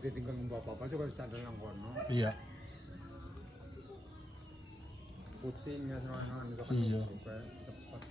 ditinggal ng bapak juga standar lang kono. Iya. Putingnya sama itu kan Iya. cepat.